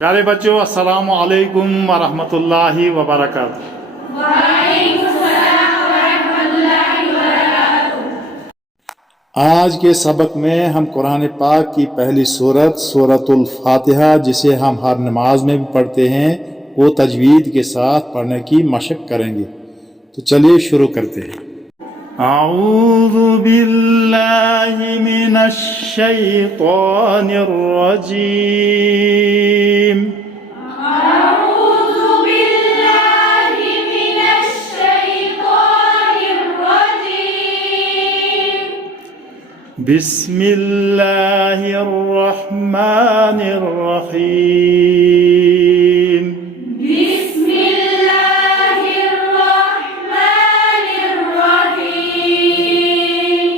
प्यारे बच्चों, अस्सलामु अलैकुम व रहमतुल्लाहि व बरकातुहू। आज के सबक में हम कुरान पाक की पहली सूरत सूरतुल फातिहा, जिसे हम हर नमाज में भी पढ़ते हैं, वो तजवीद के साथ पढ़ने की मशक करेंगे। तो चलिए शुरू करते हैं। अऊज़ु बिल्लाहि मिनश शैतानिर रजीम। बिस्मिल्लाहिर रहमानिर रहीम। बिस्मिल्लाहिर रहमानिर रहीम।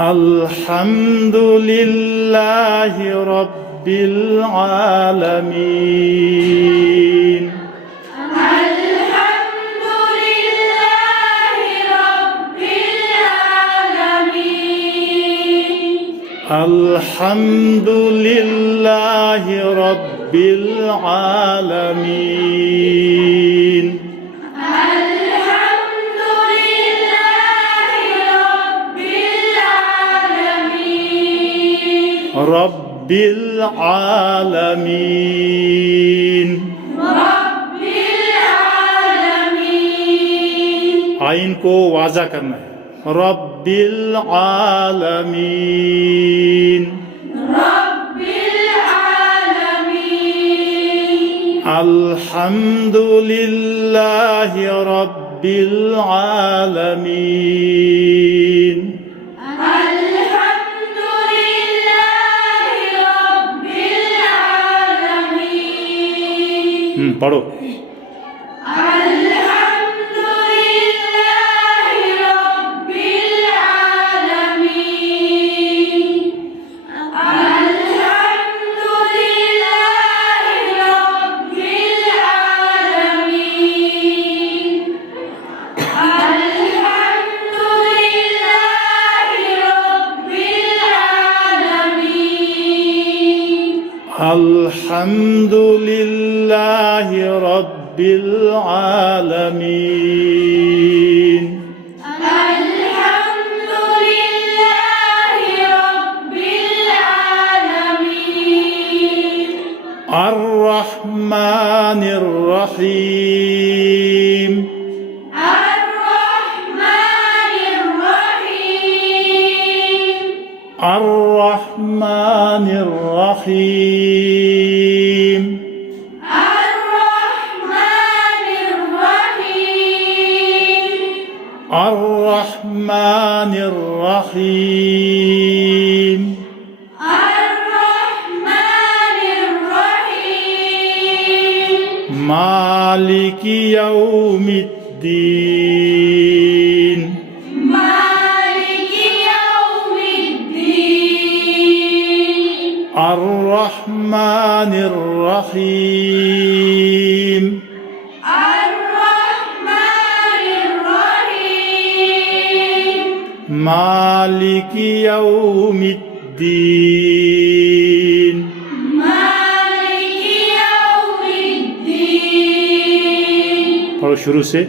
अल्हम्दुलिल्लाहि रब्बिल आलमीन। अल्हम्दुलिल्लाहि रब्बिल आलमीन। अल्हम्दुलिल्लाहि रब्बिल आलमीन। रब्बिल आलमीन। रब्बिल आलमीन। आइन को वाज़ा करना है। रब्बिल आलमीन। रब्बिल आलमीन। अल्हम्दुलिल्लाहि रब्बिल आलमीन। अल्हम्दुलिल्लाहि रब्बिल आलमीन। पढ़ो। अल्हम्दुलिल्लाहि रब्बिल आलमीन। अल्हम्दुलिल्लाहि रब्बिल आलमीन। अल्हम्दुलिल्लाहि रब्बिल आलमीन। अल्हम्दुलिल्लाहि रब्बिल आलमीन। अल्हम्दुलिल्लाहि रब्बिल आलमीन। अर्रहमानिर रहीम। अर्रहमानिर रहीम। अर्रहमानिर रहीम। अर्रहमानिर रहीम। अर्रहमानिर रहीम। अर्रहमानिर रहीम। मालिकी यौमिद्दीन। मालिकी यौमिद्दीन। अर्रहमानिर रहीम। अर्रहमानिर रहीम। मालिकी यौमिद्दीन। मालिकी यौमिद्दीन। पढ़ो शुरू से।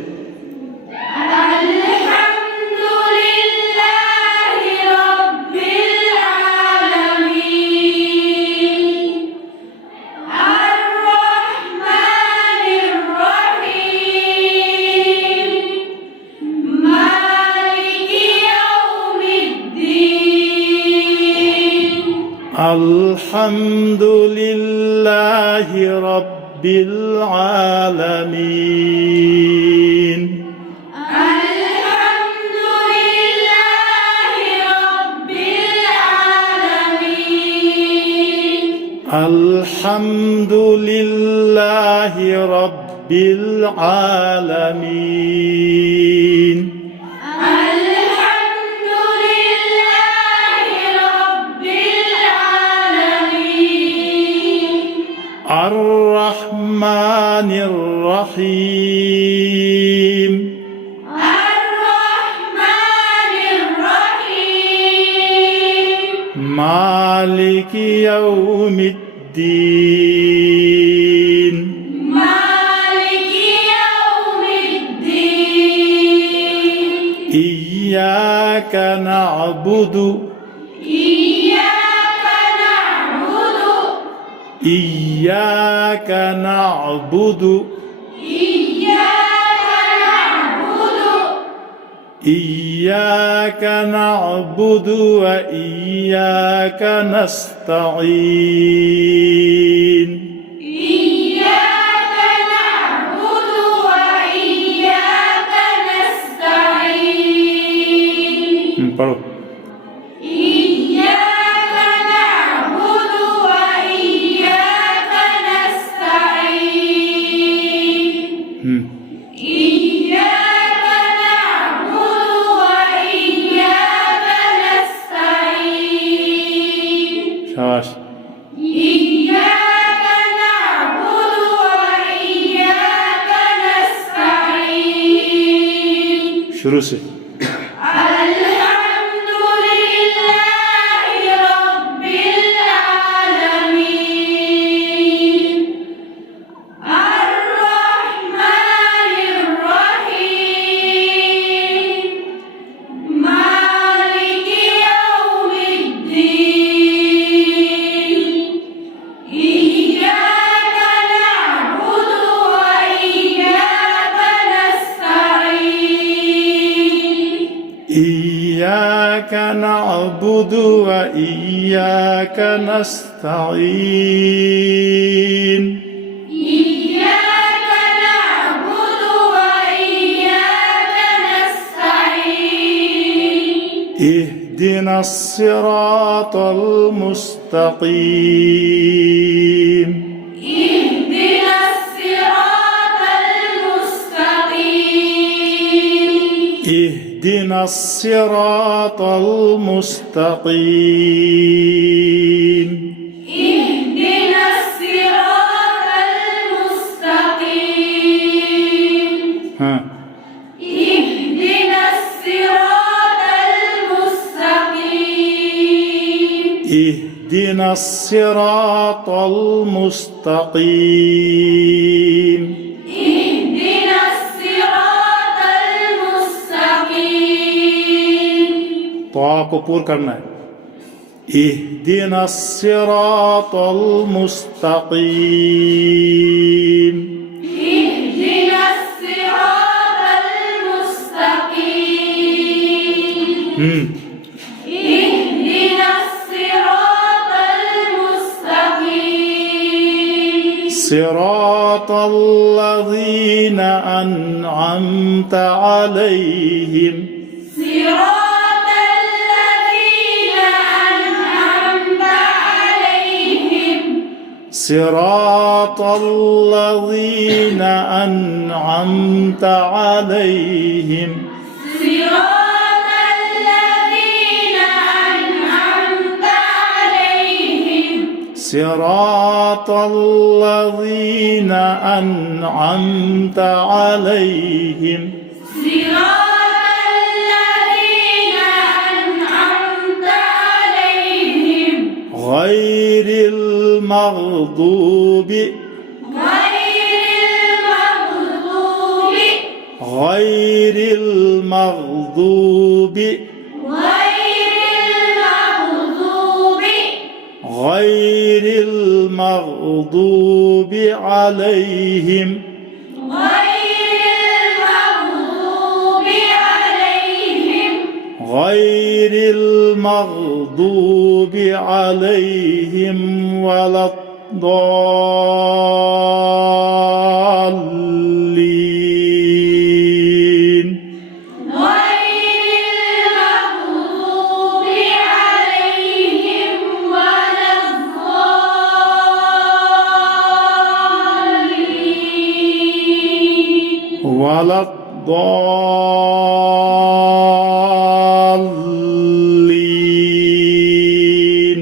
अल्हम्दुलिल्लाहि रब्बिल आलमीन। अर्रहमानिर रहीम। मालिकी यौमिद्दीन। अल्हम्दुलिल्लाहि रब्बिल आलमीन। अल्हम्दुलिल्लाहि रब्बिल आलमीन। अल्हम्दुलिल्लाहि रब्बिल आलमीन। अल्हम्दुलिल्लाहि रब्बिल आलमीन। अर्रहमानिर रहीम। अर्रहमानिर रहीम। मालिकी यौमिद्दीन। مالك يوم الدين إياك نعبد إياك نعبد إياك نعبد إياك نعبد وإياك نستعين إياك نعبد وإياك نستعين पढ़ो إياك نعبد وإياك نستعين إياك نعبد وإياك نستعين शाबाश إياك نعبد وإياك نستعين शुरू से الحمد لله رب العالمين الرحمن الرحيم مالك يوم الدين إياك نعبد وإياك نستعين إياك نعبد وإياك نستعين إياك نعبد وإياك نستعين اهدنا الصراط المستقيم اهدنا الصراط المستقيم اهدنا الصراط المستقيم اهدنا الصراط المستقيم ها اهدنا الصراط المستقيم اهدنا الصراط المستقيم اهدنا الصراط المستقيم तो को पूर करना है اهدنا الصراط المستقيم اهدنا الصراط المستقيم اهدنا الصراط المستقيم صراط الذين أنعمت عليهم صراط الذين أنعمت عليهم صراط الذين أنعمت عليهم صراط الذين أنعمت عليهم صراط الذين أنعمت عليهم صراط الذين أنعمت عليهم غير المغضوب غير المغضوب غير المغضوب عليهم غير المغضوب عليهم ولا الضالين ولا الضالين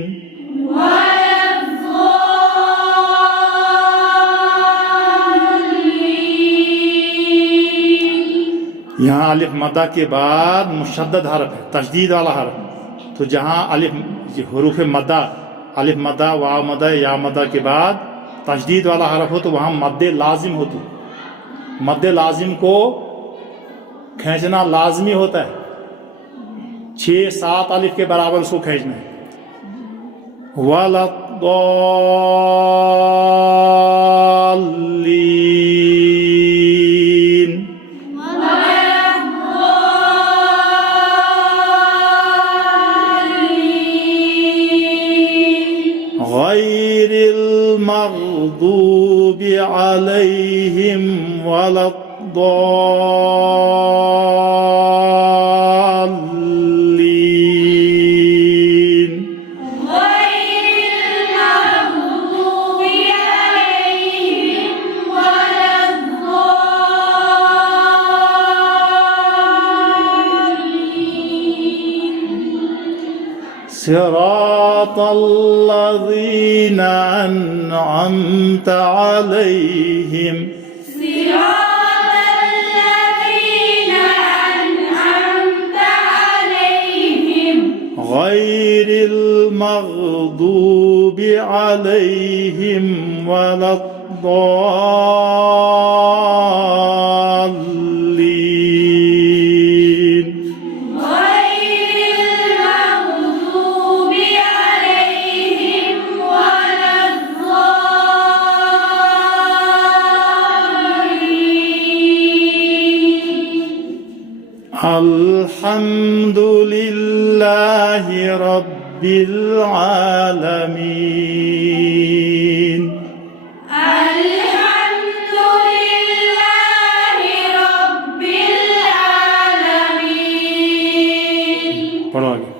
यहाँ अलिफ मदा के बाद मुशद्दद हरफ है, तशदीद वाला हरफ। तो जहाँ अलिफ हरूफ मदा, अलिफ मदा, वाव मदा, या मदा के बाद तशदीद वाला हरफ हो तो वहाँ मद्दे लाजिम होती, मद्दे लाजिम को खींचना लाजमी होता है, 6-7 अलिफ के बराबर उसको खींचना है। वलद्दॉल्लीन, गैरिल मग़दूबि अलैहिम वलद्दॉल्लीन, सिरातल्लज़ीना अन्अमत अलैहिम गैरिल मग़दूबि अलैहिम वलद्दॉल्लीन, अल्हम्दुलिल्लाहि रब्बिल आलमीन। पढ़ो आगे।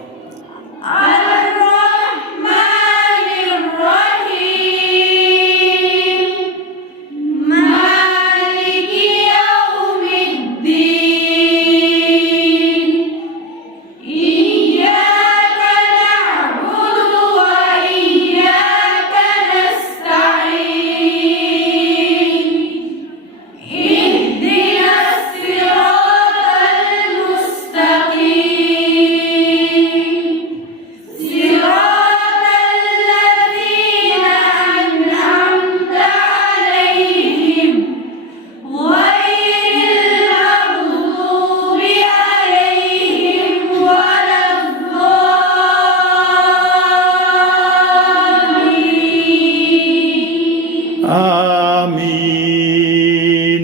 आमीन।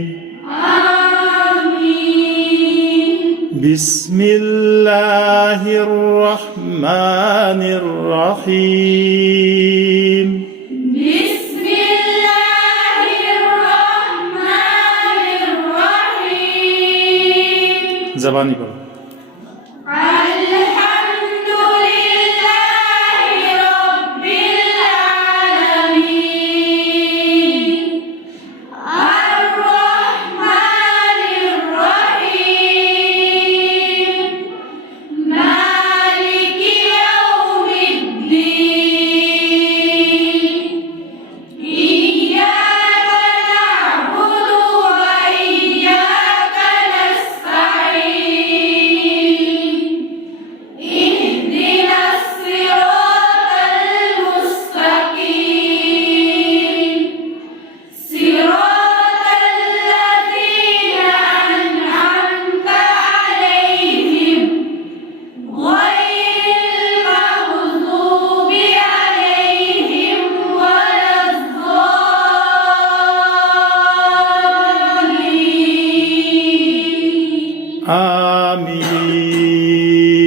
बिस्मिल्लाहिर रहमानिर रहीम। ज़बानी पढ़ो। आमीन।